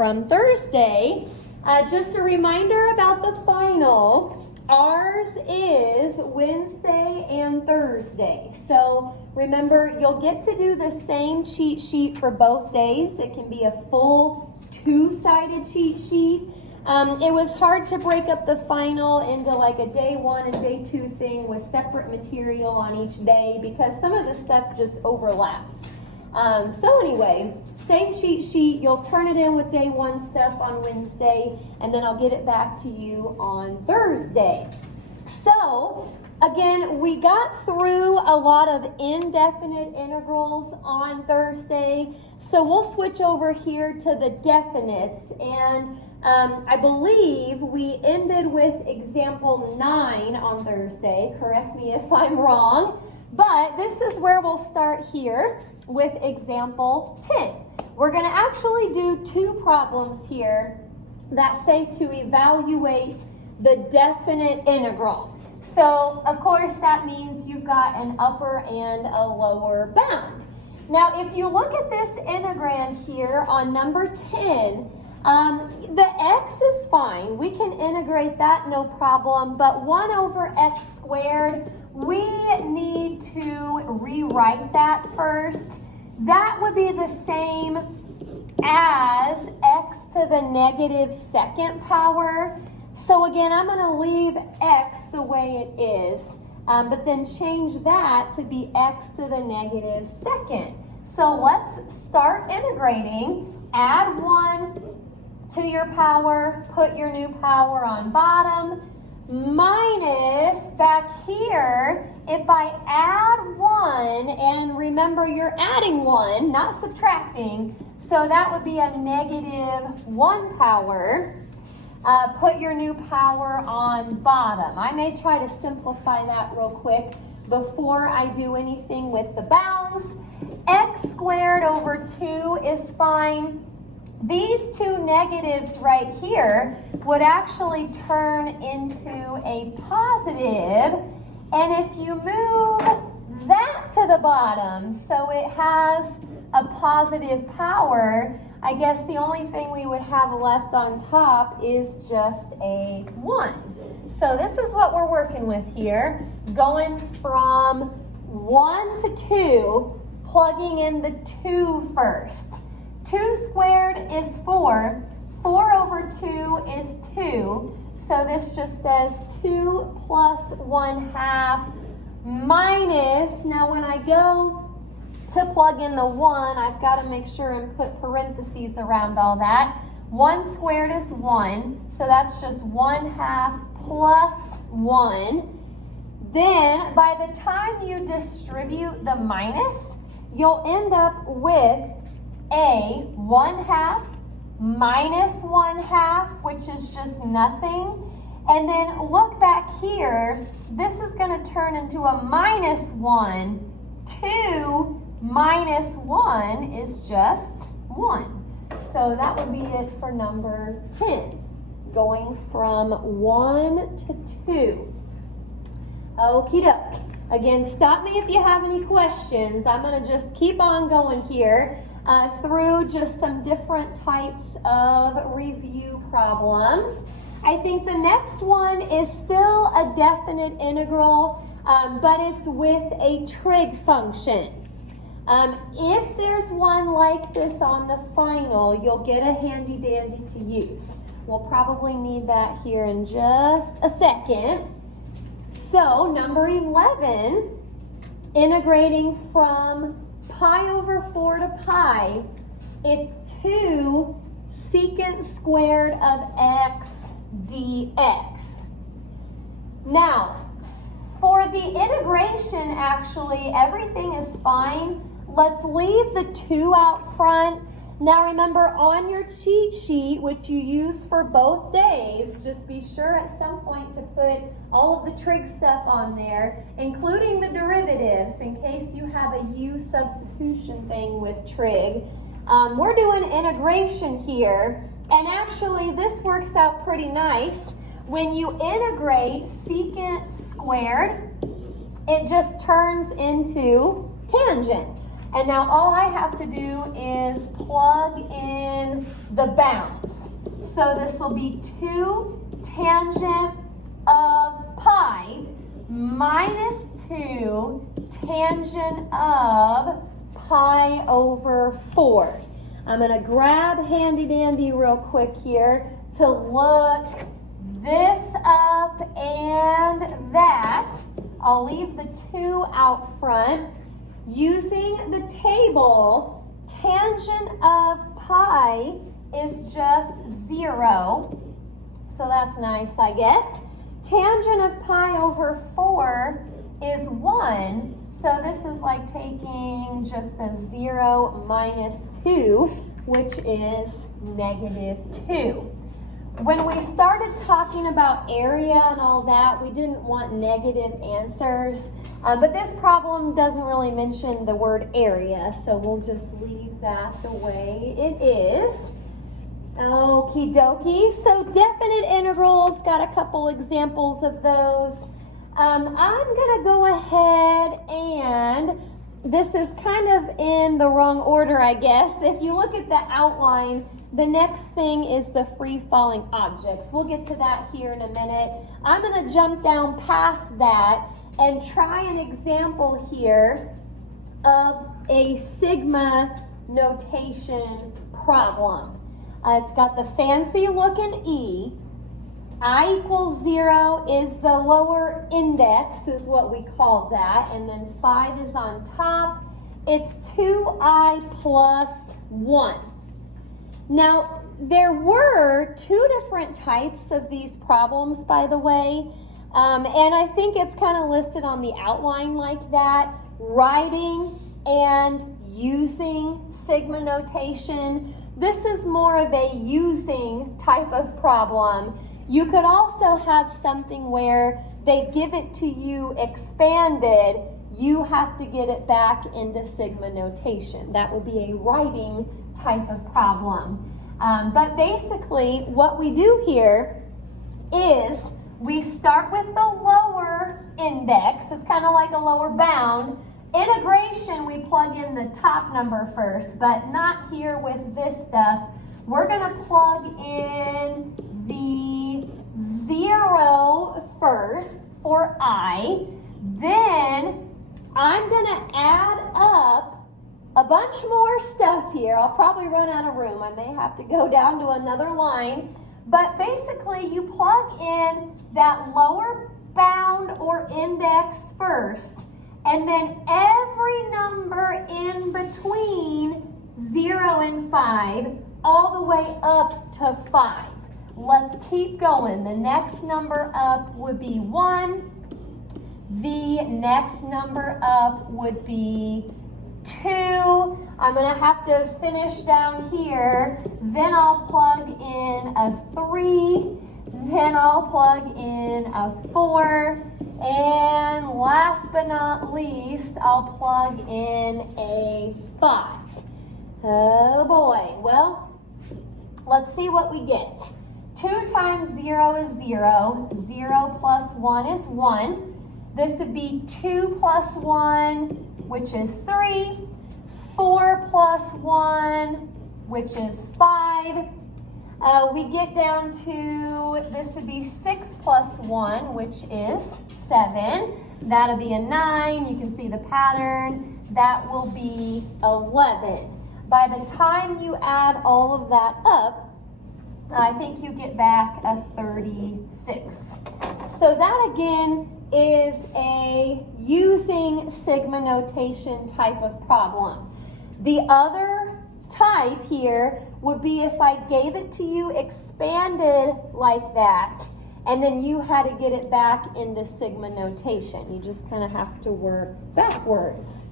from Thursday. Just a reminder about the final. Ours is Wednesday and Thursday. So remember, you'll get to do the same cheat sheet for both days. It can be a full two-sided cheat sheet. It was hard to break up the final into like a day 1 and day 2 thing with separate material on each day because some of the stuff just overlaps. So anyway, same cheat sheet. You'll turn it in with day 1 stuff on Wednesday, and then I'll get it back to you on Thursday. So again, we got through a lot of indefinite integrals on Thursday. So we'll switch over here to the definites, and I believe we ended with example 9 on Thursday. Correct me if I'm wrong, but this is where we'll start here with example 10. We're going to actually do 2 problems here that say to evaluate the definite integral. So, of course, that means you've got an upper and a lower bound. Now, if you look at this integrand here on number 10, the x is fine. We can integrate that, no problem. But 1 over x squared, we need to rewrite that first. That would be the same as x to the negative 2nd power. So again, I'm going to leave x the way it is, but then change that to be x to the negative 2nd. So let's start integrating. Add 1 to your power, put your new power on bottom, minus back here, if I add 1, and remember you're adding 1, not subtracting, so that would be a negative 1 power. Put your new power on bottom. I may try to simplify that real quick before I do anything with the bounds. X squared over 2 is fine. These 2 negatives right here would actually turn into a positive, and if you move that to the bottom so it has a positive power, I guess the only thing we would have left on top is just a 1. So this is what we're working with here, going from 1 to 2, plugging in the 2 first. 2 squared is 4. 4 over 2 is 2. So this just says 2 plus 1/2 minus, now when I go to plug in the 1, I've got to make sure and put parentheses around all that. 1 squared is 1, so that's just 1/2 plus 1. Then by the time you distribute the minus, you'll end up with a 1/2 minus 1/2, which is just nothing. And then look back here, this is going to turn into a minus 1. 2 minus 1 is just 1. So that would be it for number 10, going from 1 to 2. Okie doke. Again, stop me if you have any questions. I'm going to just keep on going here through just some different types of review problems. I think the next one is still a definite integral, but it's with a trig function. If there's one like this on the final, you'll get a handy dandy to use. We'll probably need that here in just a second. So number 11, integrating from pi over 4 to pi, it's 2 secant squared of x dx. Now, for the integration, actually, everything is fine. Let's leave the 2 out front. Now remember, on your cheat sheet, which you use for both days, just be sure at some point to put all of the trig stuff on there, including the derivatives, in case you have a u substitution thing with trig. We're doing integration here, and actually this works out pretty nice. When you integrate secant squared, it just turns into tangent. And now all I have to do is plug in the bounds. So this will be 2 tangent of pi minus 2 tangent of pi over 4. I'm going to grab handy dandy real quick here to look this up and that. I'll leave the 2 out front. Using the table, tangent of pi is just 0. So that's nice, I guess. Tangent of pi over 4 is 1. So this is like taking just a 0 minus 2, which is negative 2. When we started talking about area and all that, we didn't want negative answers. But this problem doesn't really mention the word area, so we'll just leave that the way it is. Okie dokie. So definite integrals, got a couple examples of those. I'm going to go ahead and this is kind of in the wrong order, I guess. If you look at the outline, the next thing is the free-falling objects. We'll get to that here in a minute. I'm going to jump down past that and try an example here of a sigma notation problem. It's got the fancy looking E. I equals 0 is the lower index, is what we call that, and then 5 is on top. It's 2I plus 1. Now, there were 2 different types of these problems, by the way, and I think it's kind of listed on the outline like that, writing and using sigma notation. This is more of a using type of problem. You could also have something where they give it to you expanded, you have to get it back into sigma notation. That would be a writing type of problem. But basically what we do here is we start with the lower index. It's kind of like a lower bound. Integration, we plug in the top number first, but not here with this stuff. We're going to plug in the 0 first for I. Then I'm going to add up a bunch more stuff here. I'll probably run out of room. I may have to go down to another line. But basically, you plug in that lower bound or index first, and then every number in between 0 and 5, all the way up to 5. Let's keep going. The next number up would be 1. The next number up would be 2. I'm going to have to finish down here. Then I'll plug in a 3. Then I'll plug in a 4. And last but not least, I'll plug in a 5. Oh boy. Well, let's see what we get. 2 times 0 is 0. 0 plus 1 is 1. This would be 2 plus 1, which is 3. 4 plus 1, which is 5. We get down to, this would be 6 plus 1, which is 7. That'll be a 9. You can see the pattern. That will be 11. By the time you add all of that up, I think you get back a 36. So that again is a using sigma notation type of problem. The other type here would be if I gave it to you expanded like that, and then you had to get it back into sigma notation. You just kind of have to work backwards.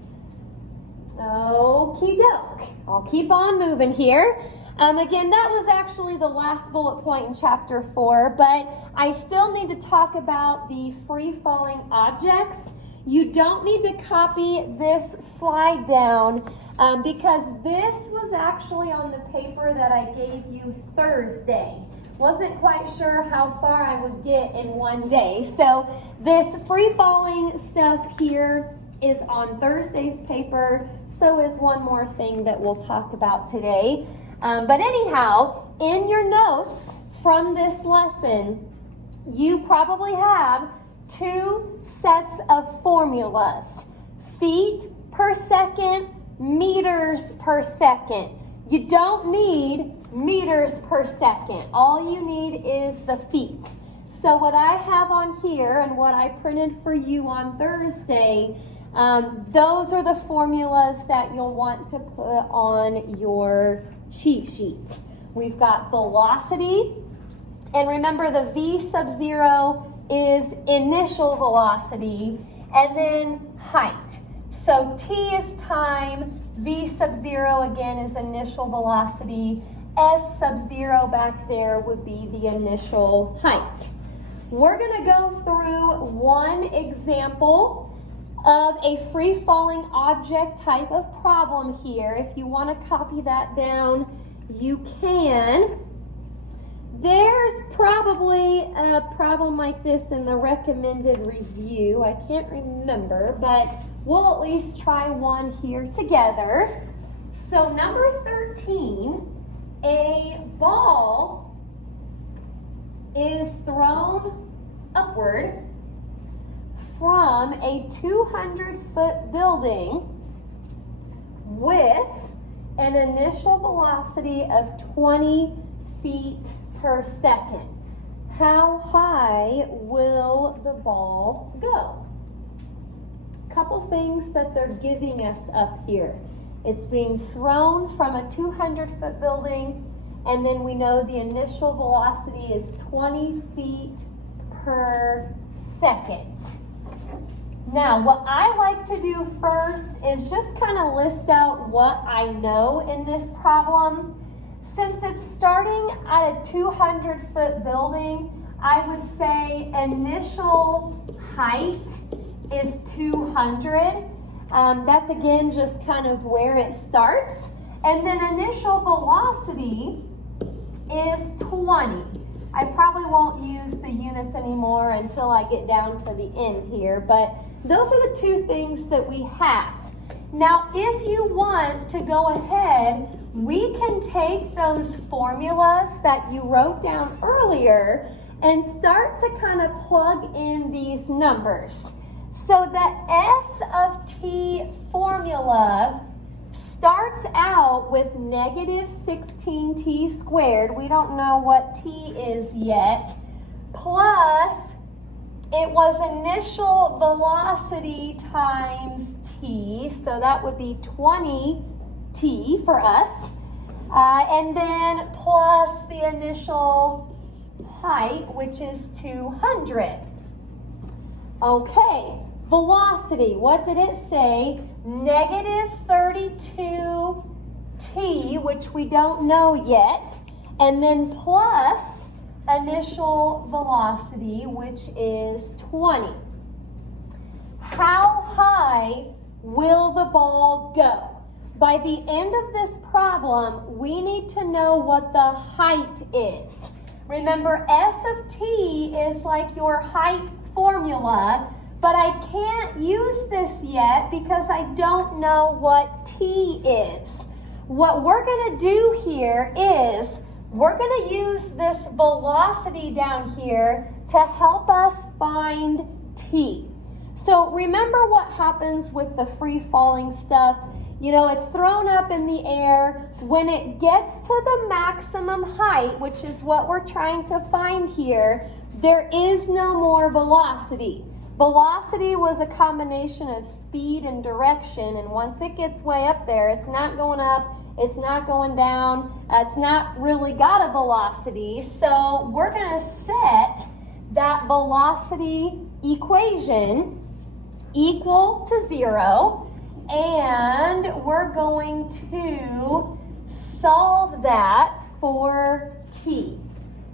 Okie doke. I'll keep on moving here. Again, that was actually the last bullet point in chapter 4, but I still need to talk about the free-falling objects. You don't need to copy this slide down because this was actually on the paper that I gave you Thursday. Wasn't quite sure how far I would get in one day. So this free-falling stuff here is on Thursday's paper. So is one more thing that we'll talk about today. But anyhow, in your notes from this lesson, you probably have 2 sets of formulas. Feet per second, meters per second. You don't need meters per second. All you need is the feet. So what I have on here and what I printed for you on Thursday, those are the formulas that you'll want to put on your cheat sheet. We've got velocity, and remember the V sub 0 is initial velocity, and then height. So T is time, V sub 0 again is initial velocity, S sub 0 back there would be the initial height. We're going to go through one example of a free-falling object type of problem here. If you want to copy that down, you can. There's probably a problem like this in the recommended review. I can't remember, but we'll at least try one here together. So number 13, a ball is thrown upward from a 200-foot building with an initial velocity of 20 feet per second. How high will the ball go? Couple things that they're giving us up here. It's being thrown from a 200-foot building, and then we know the initial velocity is 20 feet per second. Now, what I like to do first is just kind of list out what I know in this problem. Since it's starting at a 200-foot building, I would say initial height is 200. That's again just kind of where it starts. And then initial velocity is 20. I probably won't use the units anymore until I get down to the end here, but those are the 2 things that we have. Now, if you want to go ahead, we can take those formulas that you wrote down earlier and start to kind of plug in these numbers. So the S of T formula starts out with negative 16t squared. We don't know what t is yet. Plus, it was initial velocity times t, so that would be 20t for us. And then plus the initial height, which is 200. Okay, velocity, what did it say? Negative 32t, which we don't know yet, and then plus initial velocity, which is 20. How high will the ball go? By the end of this problem, we need to know what the height is. Remember, S of t is like your height formula, but I can't use this yet because I don't know what t is. What we're going to do here is we're going to use this velocity down here to help us find t. So remember what happens with the free falling stuff. You know, it's thrown up in the air. When it gets to the maximum height, which is what we're trying to find here, there is no more velocity. Velocity was a combination of speed and direction, and once it gets way up there, it's not going up, it's not going down, it's not really got a velocity. So we're going to set that velocity equation equal to 0, and we're going to solve that for t.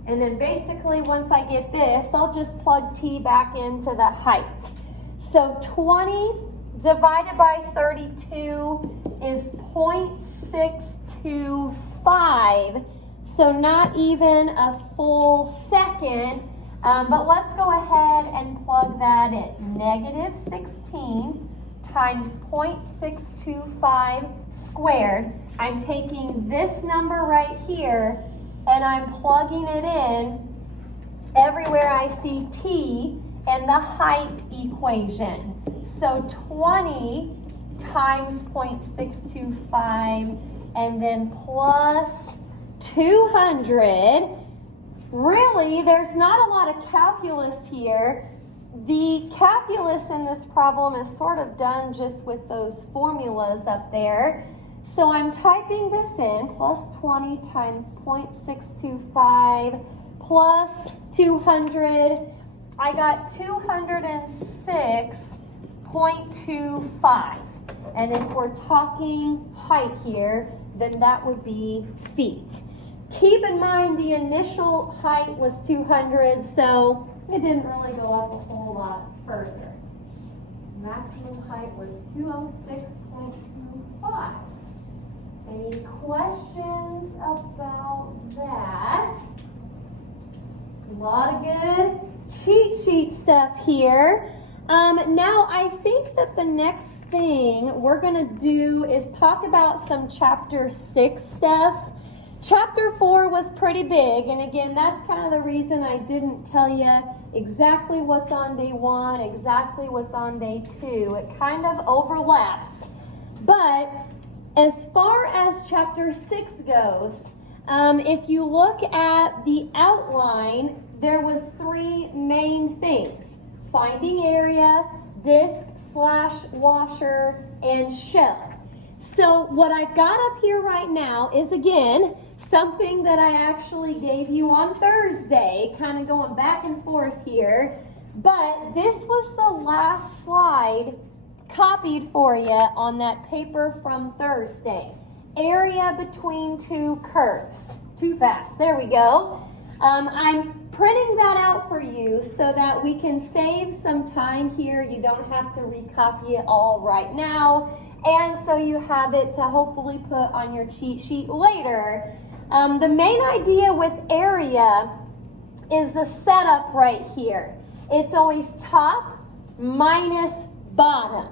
And then basically once I get this, I'll just plug t back into the height. So 20 divided by 32 is 0.625. So not even a full second. But let's go ahead and plug that in. Negative 16 times 0.625 squared. I'm taking this number right here and I'm plugging it in everywhere I see t in the height equation. So 20 times 0.625 and then plus 200. Really, there's not a lot of calculus here. The calculus in this problem is sort of done just with those formulas up there. So I'm typing this in, plus 20 times 0.625 plus 200. I got 206.25. And if we're talking height here, then that would be feet. Keep in mind the initial height was 200, so it didn't really go up a whole lot further. Maximum height was 206.25. Any questions about that? A lot of good cheat sheet stuff here. Now I think that the next thing we're going to do is talk about some chapter 6 stuff. Chapter 4 was pretty big, and again, that's kind of the reason I didn't tell you exactly what's on day 1, exactly what's on day 2. It kind of overlaps. But as far as chapter 6 goes, if you look at the outline, there was 3 main things: finding area, disc/washer, and shell. So what I've got up here right now is, again, something that I actually gave you on Thursday, kind of going back and forth here. But this was the last slide copied for you on that paper from Thursday. Area between 2 curves. Too fast. There we go. I'm printing that out for you so that we can save some time here. You don't have to recopy it all right now. And so you have it to hopefully put on your cheat sheet later. The main idea with area is the setup right here. It's always top minus bottom.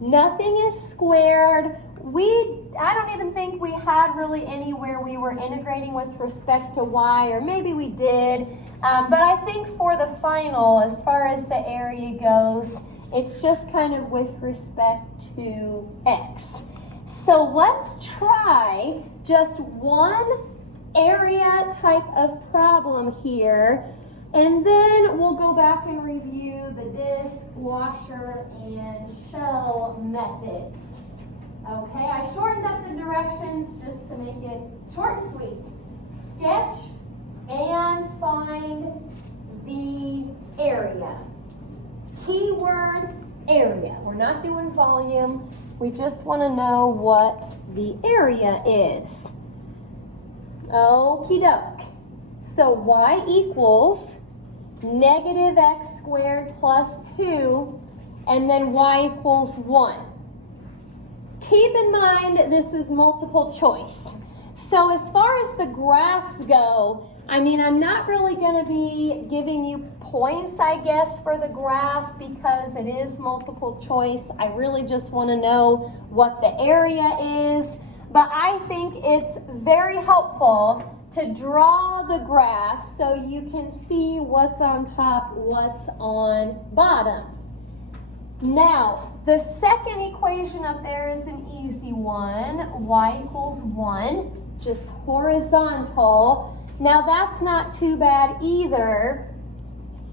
Nothing is squared. I don't even think we had really anywhere we were integrating with respect to y, or maybe we did. But I think for the final, as far as the area goes, it's just kind of with respect to x. So let's try just one area type of problem here, and then we'll go back and review the disc, washer, and shell methods. Okay, I shortened up the directions just to make it short and sweet. Sketch and find the area. Keyword area. We're not doing volume. We just want to know what the area is. Okie doke. So y equals negative x squared plus 2, and then y equals 1. Keep in mind this is multiple choice. So as far as the graphs go, I mean, I'm not really going to be giving you points, I guess, for the graph because it is multiple choice. I really just want to know what the area is. But I think it's very helpful to draw the graph so you can see what's on top, what's on bottom. Now, the second equation up there is an easy one. Y equals 1, just horizontal. Now, that's not too bad either.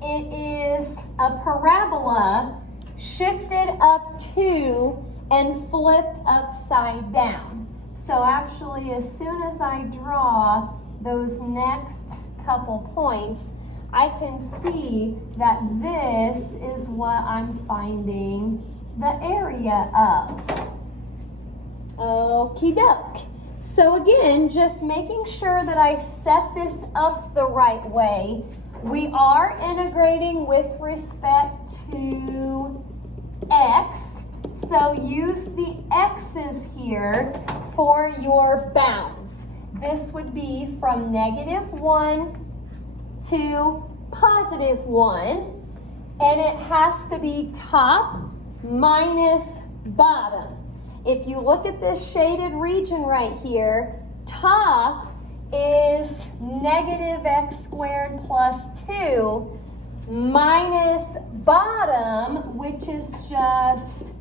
It is a parabola shifted up 2 and flipped upside down. So actually, as soon as I draw those next couple points, I can see that this is what I'm finding the area of. Okie doke. So again, just making sure that I set this up the right way. We are integrating with respect to x. So use the x's here for your bounds. This would be from -1 to +1, and it has to be top minus bottom. If you look at this shaded region right here, top is negative x squared plus 2 minus bottom, which is just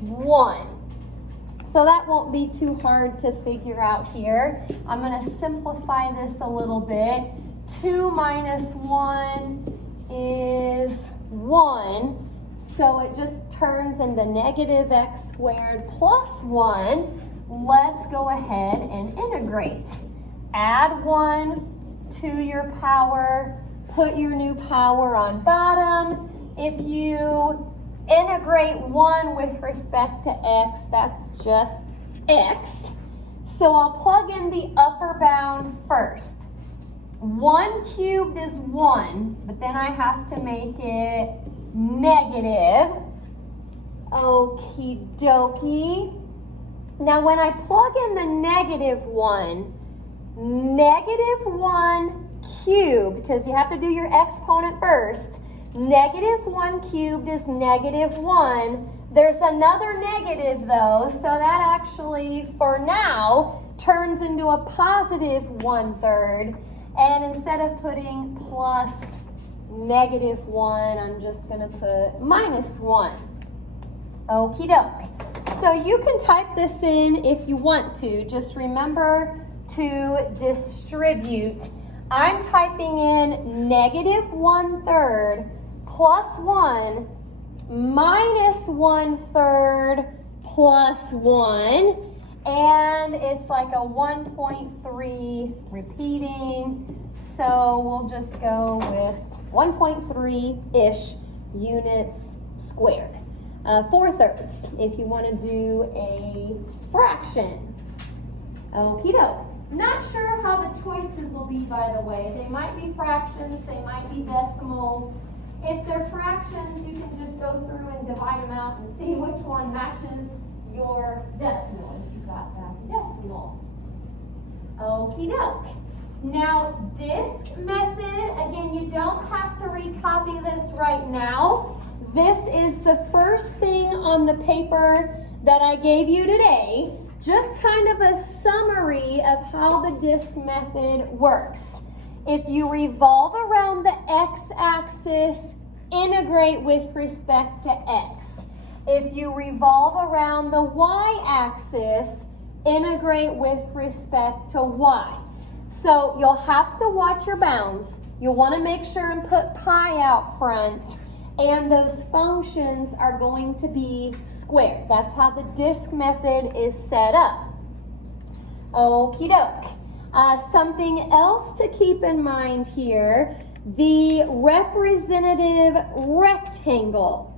1. So that won't be too hard to figure out here. I'm going to simplify this a little bit. 2 minus 1 is 1. So it just turns into negative x squared plus 1. Let's go ahead and integrate. Add 1 to your power. Put your new power on bottom. If you integrate 1 with respect to x, that's just x. So I'll plug in the upper bound first. 1 cubed is 1, but then I have to make it negative. Okie dokie. Now when I plug in the negative 1 cubed, because you have to do your exponent first, negative 1 cubed is negative 1. There's another negative though, so that actually, for now, turns into a positive 1/3. And instead of putting plus negative 1, I'm just going to put minus 1. Okie doke. So you can type this in if you want to. Just remember to distribute. I'm typing in negative 1/3 plus 1 minus 1/3 plus 1. And it's like a 1.3 repeating. So we'll just go with 1.3-ish units squared. 4/3 if you want to do a fraction. Okie doke. Not sure how the choices will be, by the way. They might be fractions, they might be decimals. If they're fractions, you can just go through and divide them out and see which one matches your decimal, if you got that decimal. Okie doke. Now, disk method, again, you don't have to recopy this right now. This is the first thing on the paper that I gave you today. Just kind of a summary of how the disk method works. If you revolve around the x-axis, integrate with respect to x. If you revolve around the y-axis, integrate with respect to y. So you'll have to watch your bounds. You'll want to make sure and put pi out front. And those functions are going to be squared. That's how the disk method is set up. Okie doke. Something else to keep in mind here, the representative rectangle.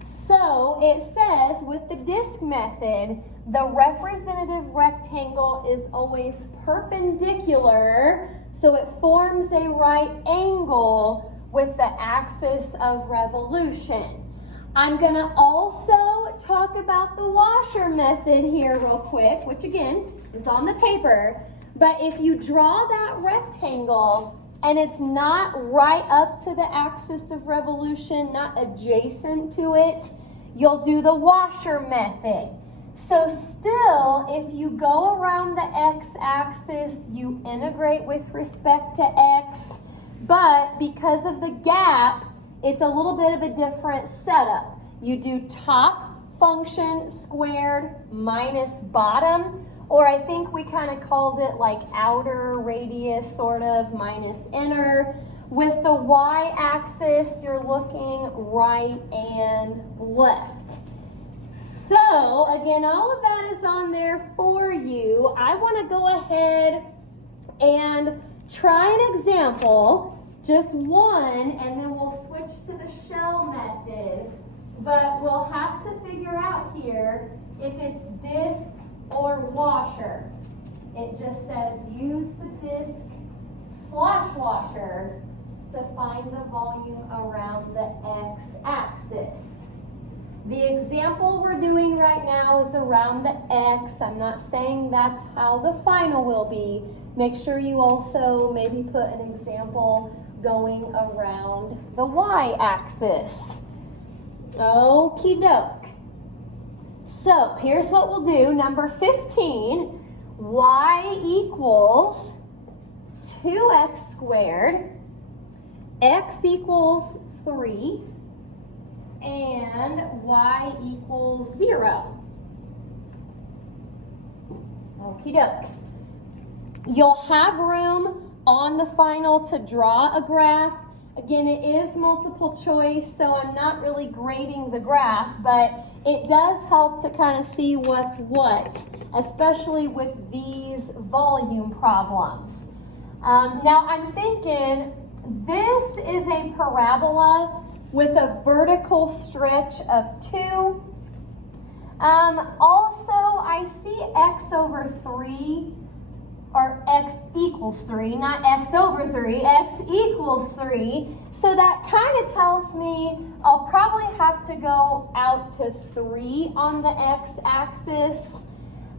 So it says with the disk method, the representative rectangle is always perpendicular, so it forms a right angle with the axis of revolution. I'm going to also talk about the washer method here real quick, which again is on the paper. But if you draw that rectangle and it's not right up to the axis of revolution, not adjacent to it, you'll do the washer method. So still, if you go around the x-axis, you integrate with respect to x, but because of the gap, it's a little bit of a different setup. You do top function squared minus bottom, or I think we kind of called it like outer radius sort of minus inner. With the y-axis, you're looking right and left. So again, all of that is on there for you. I want to go ahead and try an example, just one, and then we'll switch to the shell method. But we'll have to figure out here if it's disk or washer. It just says use the disk/washer to find the volume around the x-axis. The example we're doing right now is around the x. I'm not saying that's how the final will be. Make sure you also maybe put an example going around the y-axis. Okie doke. So here's what we'll do. Number 15, y equals 2x squared, x equals 3, and y equals 0. Okie doke. You'll have room on the final to draw a graph. Again, it is multiple choice, so I'm not really grading the graph, but it does help to kind of see what's what, especially with these volume problems. Now I'm thinking this is a parabola with a vertical stretch of 2. Also, I see x over 3, or x equals 3, not x over 3, x equals 3. So that kind of tells me I'll probably have to go out to 3 on the x-axis.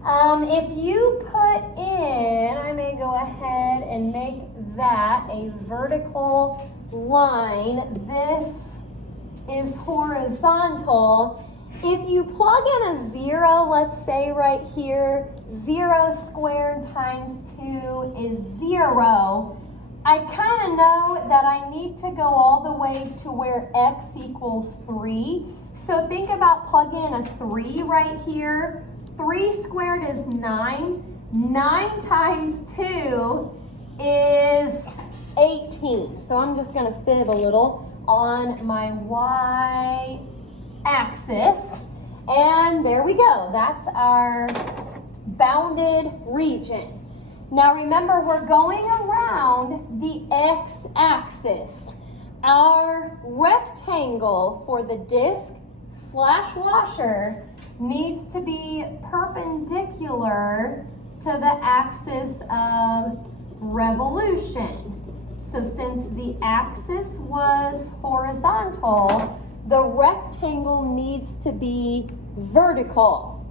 If you put in, I may go ahead and make that a vertical line. This is horizontal. If you plug in a 0, let's say right here, 0 squared times 2 is 0. I kind of know that I need to go all the way to where x equals 3. So think about plugging in a 3 right here. 3 squared is 9. 9 times 2 is 18. So I'm just going to fib a little on my y-axis. And there we go. That's our bounded region. Now remember, we're going around the x-axis. Our rectangle for the disc / washer needs to be perpendicular to the axis of revolution. So since the axis was horizontal, the rectangle needs to be vertical.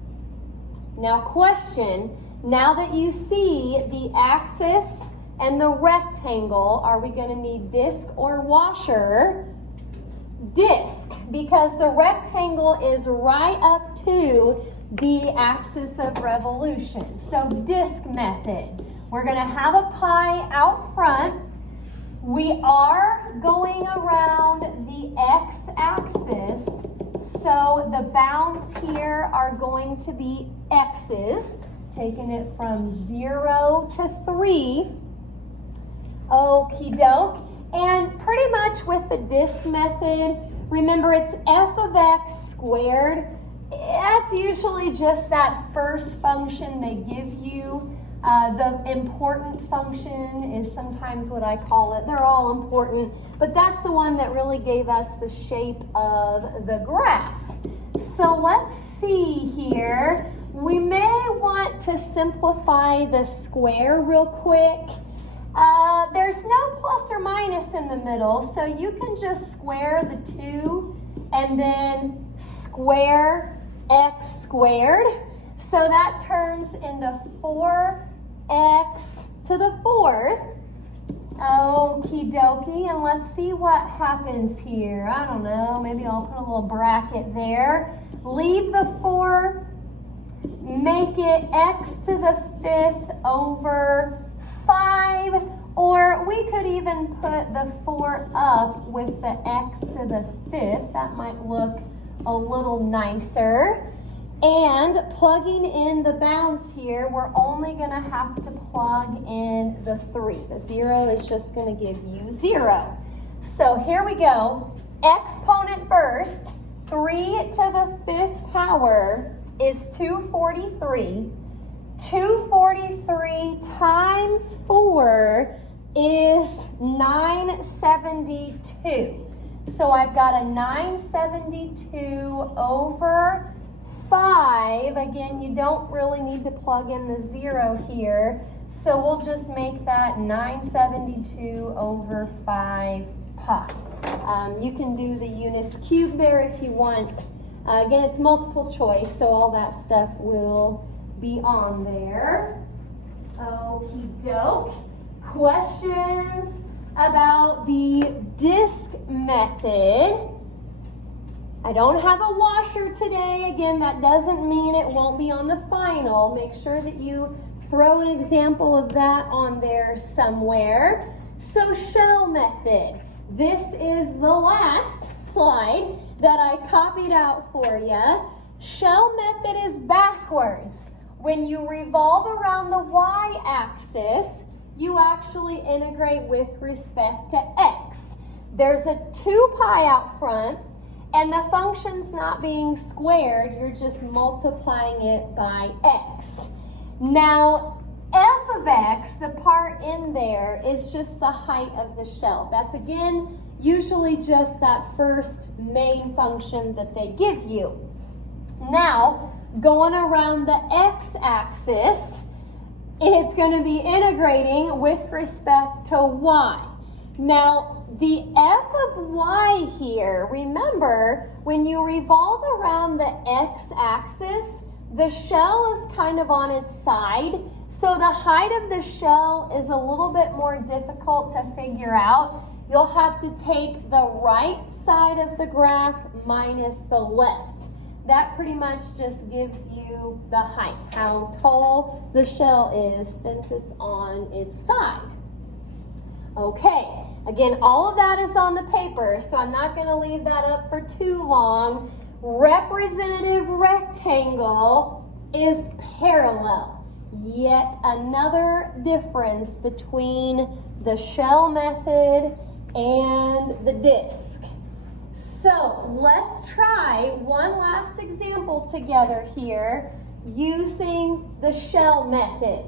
Now question, now that you see the axis and the rectangle, are we going to need disc or washer? Disc, because the rectangle is right up to the axis of revolution. So disc method. We're going to have a pi out front. We are going around the x-axis, so the bounds here are going to be x's, taking it from 0 to 3. Okie doke. And pretty much with the disc method, remember it's f of x squared. That's usually just that first function they give you. The important function is sometimes what I call it. They're all important, but that's the one that really gave us the shape of the graph. So let's see here. We may want to simplify the square real quick. There's no plus or minus in the middle, so you can just square the 2 and then square x squared. So that turns into 4x to the 4th. Okie dokie, and let's see what happens here. I don't know, maybe I'll put a little bracket there. Leave the 4, make it x to the 5th over 5, or we could even put the 4 up with the x to the 5th. That might look a little nicer. And plugging in the bounds here, we're only going to have to plug in the 3. The 0 is just going to give you 0. So here we go. Exponent first. 3 to the 5th power is 243. 243 times 4 is 972. So I've got a 972 over 5. Again, you don't really need to plug in the 0 here. So we'll just make that 972 over 5 pi. You can do the units cubed there if you want. Again, it's multiple choice, so all that stuff will be on there. Okie doke. Questions about the disc method? I don't have a washer today. Again, that doesn't mean it won't be on the final. Make sure that you throw an example of that on there somewhere. So shell method. This is the last slide that I copied out for you. Shell method is backwards. When you revolve around the y-axis, you actually integrate with respect to x. There's a 2 pi out front, and the function's not being squared, you're just multiplying it by x. Now, f of x, the part in there, is just the height of the shell. That's, again, usually just that first main function that they give you. Now, going around the x-axis, it's going to be integrating with respect to y. Now, the f of y here, remember, when you revolve around the x-axis, the shell is kind of on its side, so the height of the shell is a little bit more difficult to figure out. You'll have to take the right side of the graph minus the left. That pretty much just gives you the height, how tall the shell is since it's on its side. Okay, again, all of that is on the paper, so I'm not going to leave that up for too long. Representative rectangle is parallel. Yet another difference between the shell method and the disc. So let's try one last example together here using the shell method.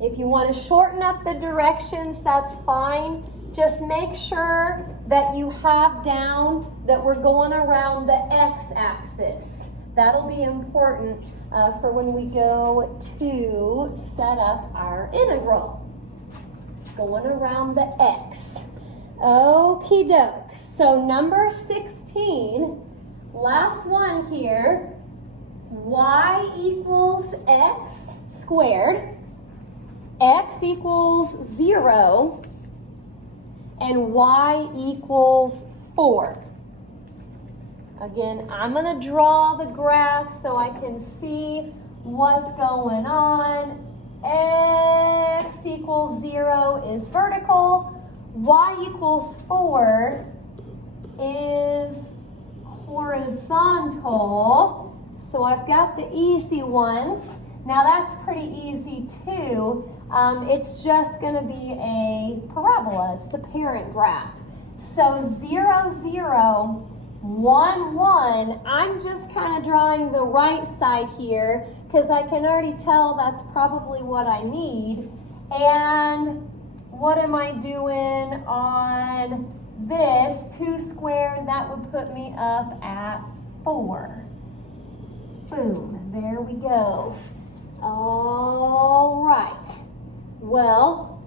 If you want to shorten up the directions, that's fine. Just make sure that you have down that we're going around the x-axis. That'll be important for when we go to set up our integral. Going around the x. Okie doke. So number 16, last one here, y equals x squared, x equals 0, and y equals 4. Again, I'm going to draw the graph so I can see what's going on. X equals 0 is vertical. Y equals 4 is horizontal. So I've got the easy ones. Now that's pretty easy too. It's just going to be a parabola. It's the parent graph. So 0, 0, 1, 1. I'm just kind of drawing the right side here because I can already tell that's probably what I need. And what am I doing on this? 2 squared, that would put me up at 4. Boom, there we go. All right. Well,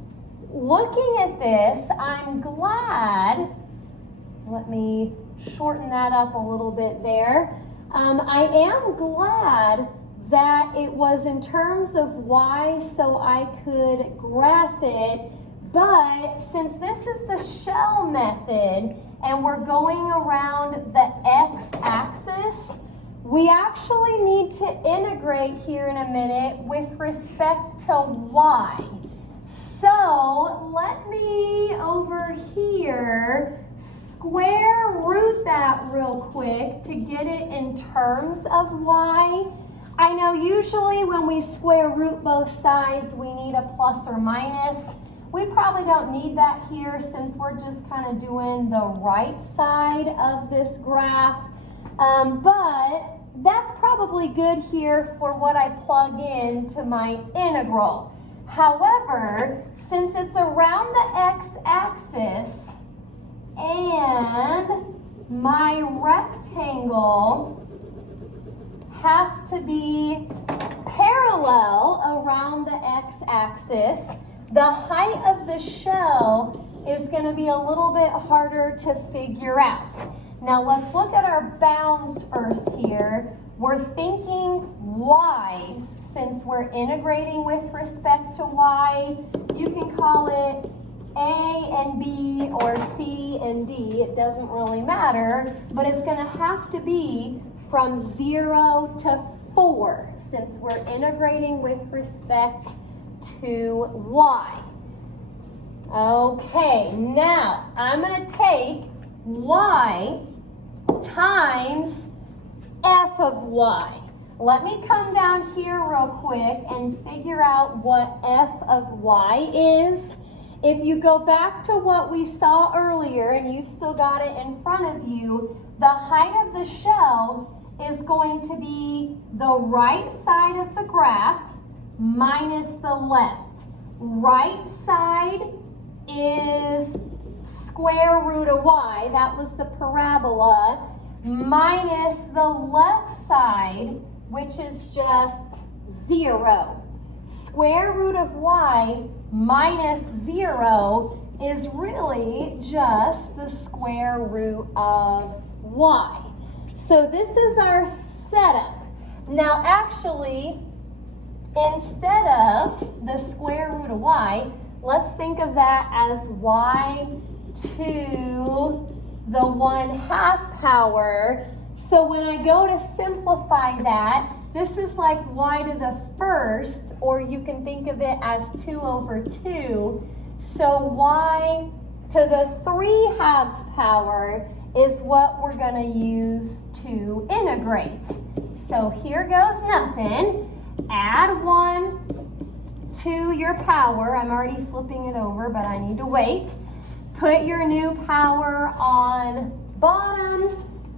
looking at this, I'm glad, let me shorten that up a little bit there. I am glad that it was in terms of y so I could graph it. But since this is the shell method and we're going around the x-axis, we actually need to integrate here in a minute with respect to y. So let me over here square root that real quick to get it in terms of y. I know usually when we square root both sides, we need a plus or minus. We probably don't need that here since we're just kind of doing the right side of this graph. But that's probably good here for what I plug in to my integral. However, since it's around the x-axis and my rectangle has to be parallel around the x-axis, the height of the shell is going to be a little bit harder to figure out. Now let's look at our bounds first here. We're thinking y's since we're integrating with respect to y. You can call it A and B or C and D, it doesn't really matter, but it's going to have to be from 0 to 4 since we're integrating with respect to y. Okay, now I'm going to take y times f of y. Let me come down here real quick and figure out what f of y is. If you go back to what we saw earlier, and you've still got it in front of you, the height of the shell is going to be the right side of the graph minus the left. Right side is square root of y, that was the parabola, minus the left side, which is just 0. Square root of y minus 0 is really just the square root of y. So this is our setup. Now actually, instead of the square root of y, let's think of that as y to the 1/2 power. So when I go to simplify that, this is like y to the first, or you can think of it as 2 over 2. So y to the 3/2 power is what we're going to use to integrate. So here goes nothing. Add 1 to your power. I'm already flipping it over, but I need to wait. Put your new power on bottom.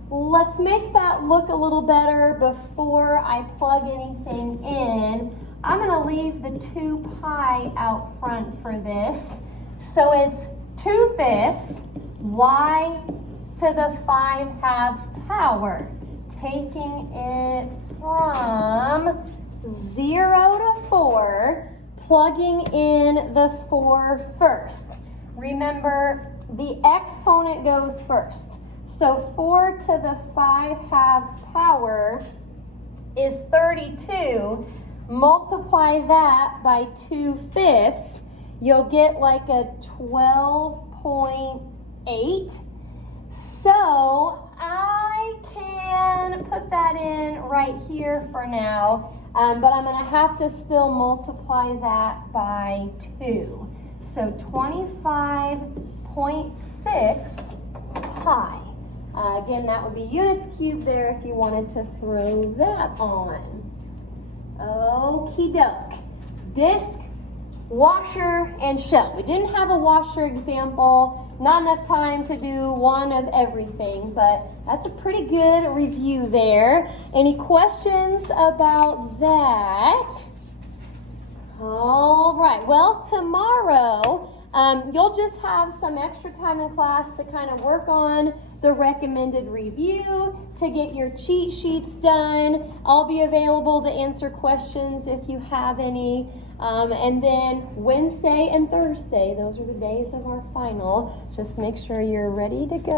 Let's make that look a little better before I plug anything in. I'm going to leave the 2 pi out front for this. So it's 2/5 y to the 5/2 power. Taking it from 0 to 4, plugging in the 4 first. Remember, the exponent goes first. So 4 to the 5/2 power is 32. Multiply that by 2/5, you'll get like a 12.8. So I can put that in right here for now, but I'm going to have to still multiply that by 2. So 25.6 pi. Again, that would be units cubed there if you wanted to throw that on. Okie doke. Disc, washer, and shell. We didn't have a washer example. Not enough time to do one of everything, but that's a pretty good review there. Any questions about that? All right, well, tomorrow, you'll just have some extra time in class to kind of work on the recommended review, to get your cheat sheets done. I'll be available to answer questions if you have any. And then Wednesday and Thursday, those are the days of our final. Just make sure you're ready to go.